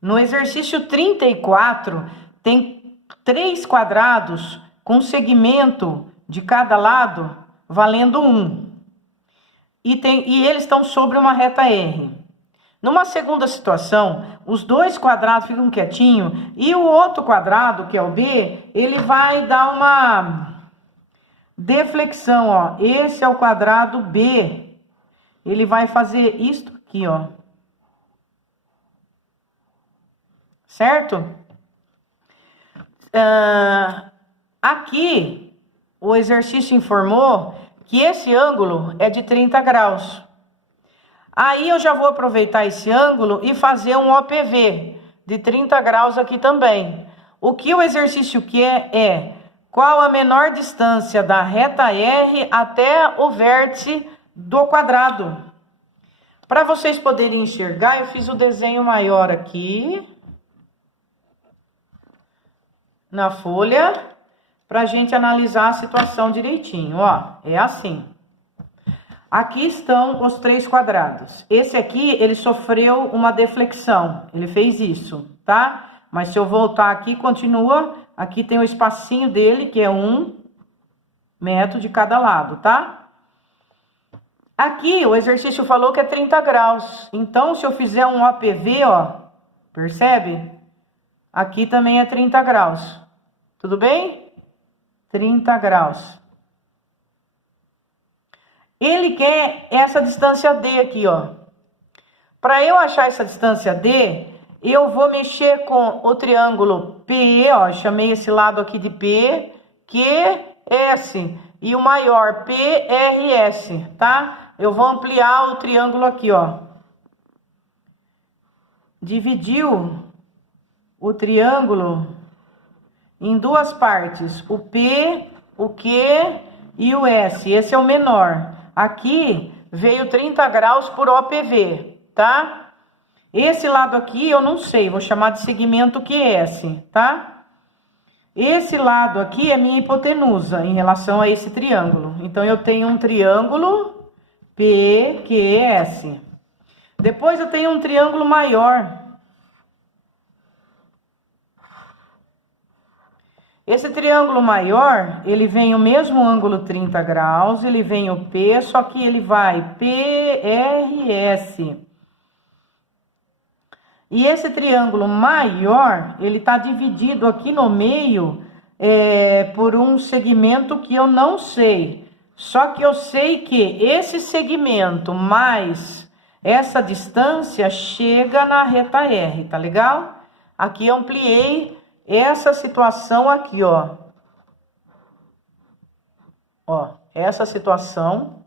No exercício 34, tem 3 quadrados com segmento de cada lado valendo 1. E eles estão sobre uma reta R. Numa segunda situação, os 2 quadrados ficam quietinhos e o outro quadrado, que é o B, ele vai dar uma deflexão, ó. Esse é o quadrado B. Ele vai fazer isto aqui, ó. Certo? Aqui, o exercício informou que esse ângulo é de 30 graus. Aí eu já vou aproveitar esse ângulo e fazer um OPV de 30 graus aqui também. O que o exercício quer é qual a menor distância da reta R até o vértice do quadrado. Para vocês poderem enxergar, eu fiz o desenho maior aqui na folha, para a gente analisar a situação direitinho, ó, é assim. Aqui estão os 3 quadrados. Esse aqui, ele sofreu uma deflexão, ele fez isso, tá? Mas se eu voltar aqui, continua, aqui tem o espacinho dele, que é 1 metro de cada lado, tá? Aqui, o exercício falou que é 30 graus, então se eu fizer um OPV, ó, percebe? Aqui também é 30 graus, tudo bem? 30 graus. Ele quer essa distância D aqui, ó. Para eu achar essa distância D, eu vou mexer com o triângulo PE, ó. Chamei esse lado aqui de P, QS. E o maior, PRS, tá? Eu vou ampliar o triângulo aqui, ó. Dividiu o triângulo em 2 partes. O P, o Q e o S. Esse é o menor. Aqui veio 30 graus por OPV, tá? Esse lado aqui eu não sei, vou chamar de segmento QS, tá? Esse lado aqui é minha hipotenusa em relação a esse triângulo. Então, eu tenho um triângulo PQS. Depois eu tenho um triângulo maior. Esse triângulo maior, ele vem o mesmo ângulo 30 graus, ele vem o P, só que ele vai PRS. E esse triângulo maior, ele está dividido aqui no meio por um segmento que eu não sei. Só que eu sei que esse segmento mais essa distância chega na reta R, tá legal? Aqui eu ampliei essa situação aqui, ó. Ó, essa situação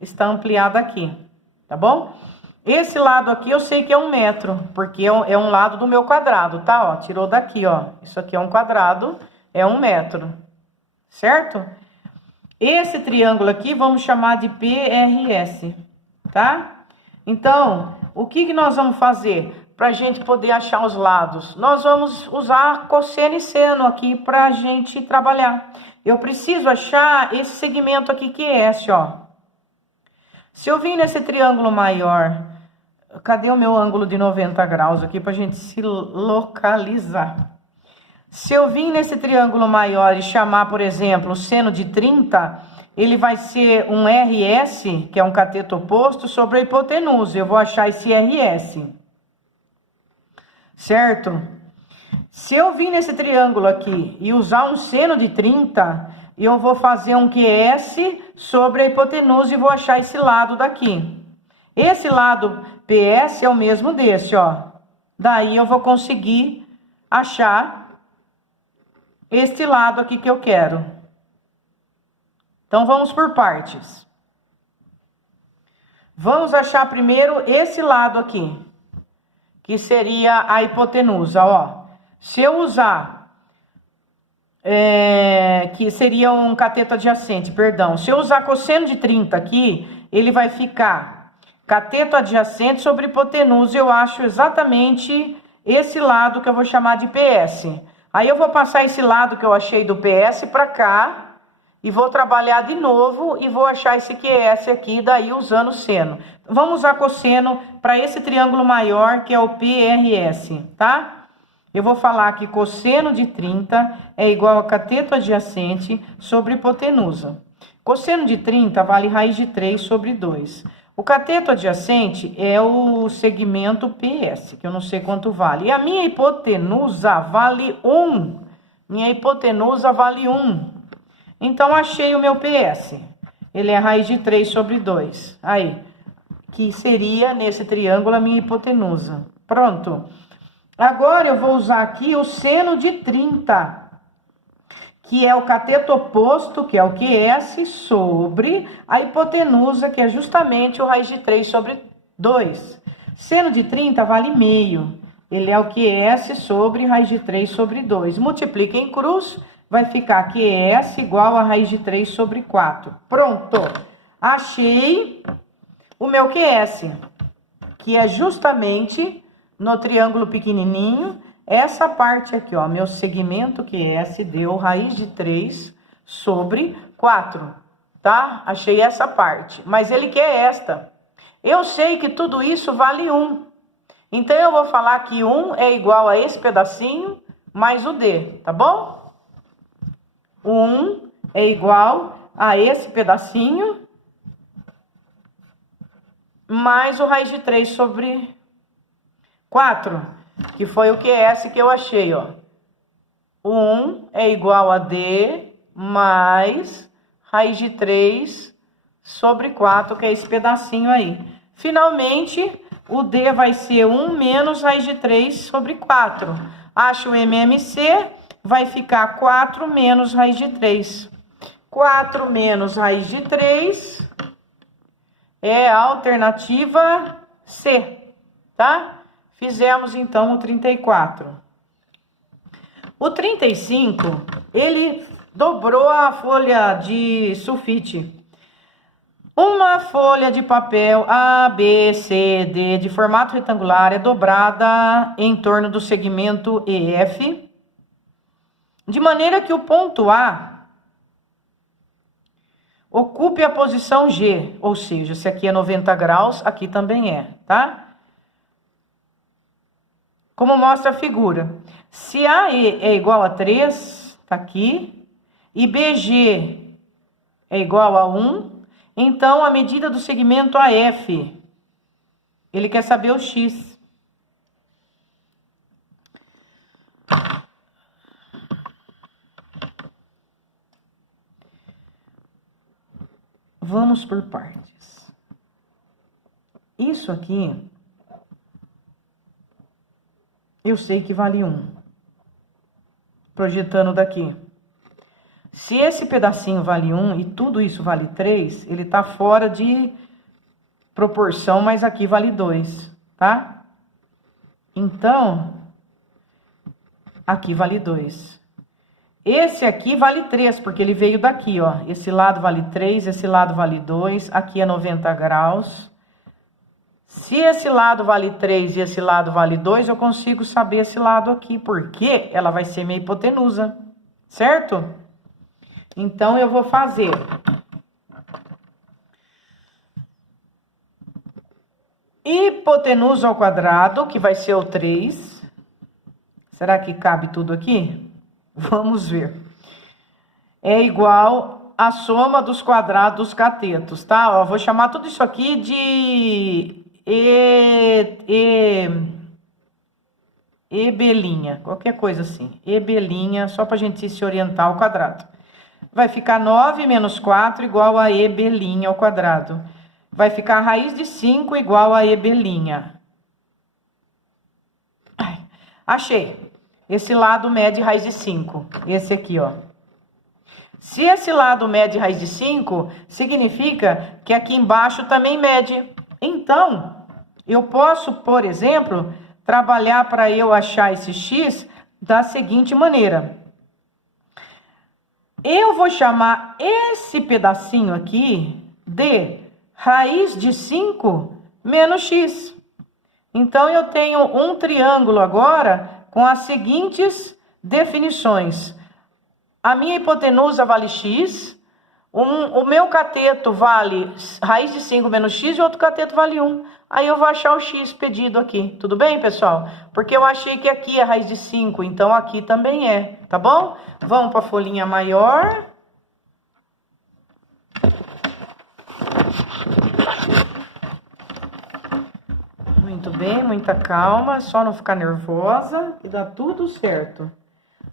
está ampliada aqui, tá bom? Esse lado aqui eu sei que é 1 metro, porque é um lado do meu quadrado, tá? Ó, tirou daqui, ó. Isso aqui é um quadrado, é 1 metro, certo? Esse triângulo aqui vamos chamar de PRS, tá? Então, o que nós vamos fazer para a gente poder achar os lados? Nós vamos usar cosseno e seno aqui para a gente trabalhar. Eu preciso achar esse segmento aqui que é esse, ó. Se eu vim nesse triângulo maior, cadê o meu ângulo de 90 graus aqui para a gente se localizar? Se eu vim nesse triângulo maior e chamar, por exemplo, o seno de 30, ele vai ser um RS, que é um cateto oposto, sobre a hipotenusa. Eu vou achar esse RS. Certo? Se eu vir nesse triângulo aqui e usar um seno de 30, eu vou fazer um QS sobre a hipotenusa e vou achar esse lado daqui. Esse lado PS é o mesmo desse, ó. Daí eu vou conseguir achar este lado aqui que eu quero. Então, vamos por partes. Vamos achar primeiro esse lado aqui, que seria a hipotenusa, ó. Se eu usar, que seria um cateto adjacente, perdão. Se eu usar cosseno de 30 aqui, ele vai ficar cateto adjacente sobre hipotenusa. Eu acho exatamente esse lado que eu vou chamar de PS. Aí eu vou passar esse lado que eu achei do PS para cá e vou trabalhar de novo e vou achar esse QS aqui, daí usando o seno. Vamos usar cosseno para esse triângulo maior, que é o PRS, tá? Eu vou falar que cosseno de 30 é igual a cateto adjacente sobre hipotenusa. Cosseno de 30 vale raiz de 3 sobre 2. O cateto adjacente é o segmento PS, que eu não sei quanto vale. E a minha hipotenusa vale 1. Minha hipotenusa vale 1. Então, achei o meu PS. Ele é raiz de 3 sobre 2. Aí, que seria, nesse triângulo, a minha hipotenusa. Pronto. Agora, eu vou usar aqui o seno de 30. Que é o cateto oposto, que é o QS, sobre a hipotenusa, que é justamente o raiz de 3 sobre 2. Seno de 30 vale meio. Ele é o QS sobre raiz de 3 sobre 2. Multiplica em cruz, vai ficar QS igual a raiz de 3 sobre 4. Pronto! Achei o meu QS, que é justamente no triângulo pequenininho. Essa parte aqui, ó, meu segmento QS deu raiz de 3 sobre 4, tá? Achei essa parte, mas ele quer esta. Eu sei que tudo isso vale 1. Então, eu vou falar que 1 é igual a esse pedacinho mais o D, tá bom? 1 é igual a esse pedacinho mais o raiz de 3 sobre 4. Que foi o QS que eu achei, ó. 1 é igual a D mais raiz de 3 sobre 4, que é esse pedacinho aí. Finalmente, o D vai ser 1 menos raiz de 3 sobre 4. Acho o MMC, vai ficar 4 menos raiz de 3. 4 menos raiz de 3 é a alternativa C, tá? Fizemos, então, o 34. O 35, ele dobrou a folha de sulfite. Uma folha de papel A, B, C, D, de formato retangular, é dobrada em torno do segmento EF, de maneira que o ponto A ocupe a posição G, ou seja, se aqui é 90 graus, aqui também é, tá? Como mostra a figura. Se AE é igual a 3, tá aqui, e BG é igual a 1, então a medida do segmento AF, ele quer saber o X. Vamos por partes. Isso aqui eu sei que vale 1. Projetando daqui. Se esse pedacinho vale 1 e tudo isso vale 3, ele tá fora de proporção, mas aqui vale 2, tá? Então, aqui vale 2. Esse aqui vale 3, porque ele veio daqui, ó. Esse lado vale 3, esse lado vale 2, aqui é 90 graus. Se esse lado vale 3 e esse lado vale 2, eu consigo saber esse lado aqui, porque ela vai ser minha hipotenusa, certo? Então, eu vou fazer hipotenusa ao quadrado, que vai ser o 3. Será que cabe tudo aqui? Vamos ver. É igual a soma dos quadrados dos catetos, tá? Ó, vou chamar tudo isso aqui de E' qualquer coisa assim. E', só pra gente se orientar ao quadrado. Vai ficar 9 menos 4 igual a E' ao quadrado. Vai ficar a raiz de 5 igual a E'. Achei. Esse lado mede raiz de 5. Esse aqui, ó. Se esse lado mede raiz de 5, significa que aqui embaixo também mede. Então, eu posso, por exemplo, trabalhar para eu achar esse x da seguinte maneira. Eu vou chamar esse pedacinho aqui de raiz de 5 menos x. Então, eu tenho um triângulo agora com as seguintes definições. A minha hipotenusa vale x, O meu cateto vale raiz de 5 menos x e outro cateto vale 1. Aí eu vou achar o x pedido aqui. Tudo bem, pessoal? Porque eu achei que aqui é raiz de 5, então aqui também é, tá bom? Vamos para a folhinha maior. Muito bem, muita calma, só não ficar nervosa, que dá tudo certo.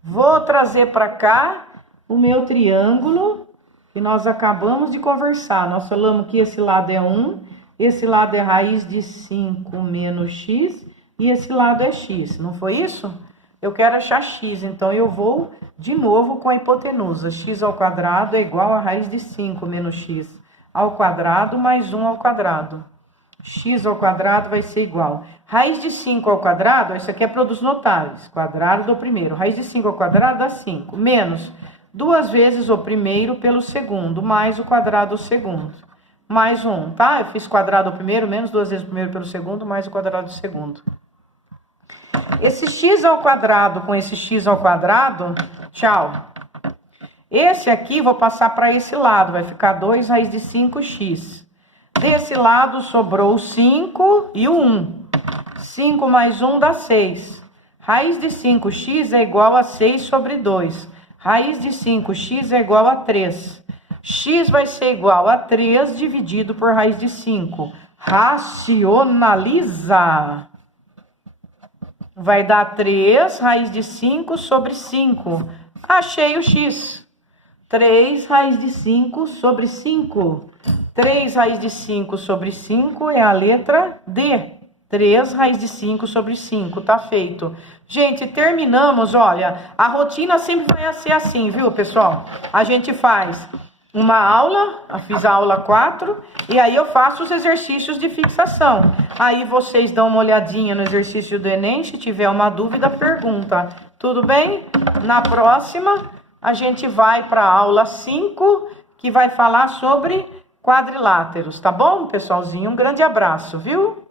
Vou trazer para cá o meu triângulo que nós acabamos de conversar. Nós falamos que esse lado é 1, esse lado é raiz de 5 menos x e esse lado é x, não foi isso? Eu quero achar x, então eu vou de novo com a hipotenusa. X ao quadrado é igual a raiz de 5 menos x ao quadrado mais 1 ao quadrado. X ao quadrado vai ser igual. Raiz de 5 ao quadrado, isso aqui é produtos notáveis. Quadrado do primeiro. Raiz de 5 ao quadrado dá 5. Menos 2 vezes o primeiro pelo segundo, mais o quadrado do segundo. Mais 1, tá? Eu fiz quadrado do primeiro, menos 2 vezes o primeiro pelo segundo, mais o quadrado do segundo. Esse x ao quadrado com esse x ao quadrado, tchau. Esse aqui vou passar para esse lado, vai ficar 2 raiz de 5x. Desse lado sobrou 5 e o 1. 5 mais 1 dá 6. Raiz de 5x é igual a 6 sobre 2. Raiz de 5x é igual a 3. X vai ser igual a 3 dividido por raiz de 5. Racionaliza. Vai dar 3 raiz de 5 sobre 5. Achei o x. 3 raiz de 5 sobre 5. 3 raiz de 5 sobre 5 é a letra D. 3 raiz de 5 sobre 5, tá feito. Gente, terminamos, olha, a rotina sempre vai ser assim, viu, pessoal? A gente faz uma aula, eu fiz a aula 4, e aí eu faço os exercícios de fixação. Aí vocês dão uma olhadinha no exercício do Enem, se tiver uma dúvida, pergunta. Tudo bem? Na próxima, a gente vai para a aula 5, que vai falar sobre quadriláteros, tá bom, pessoalzinho? Um grande abraço, viu?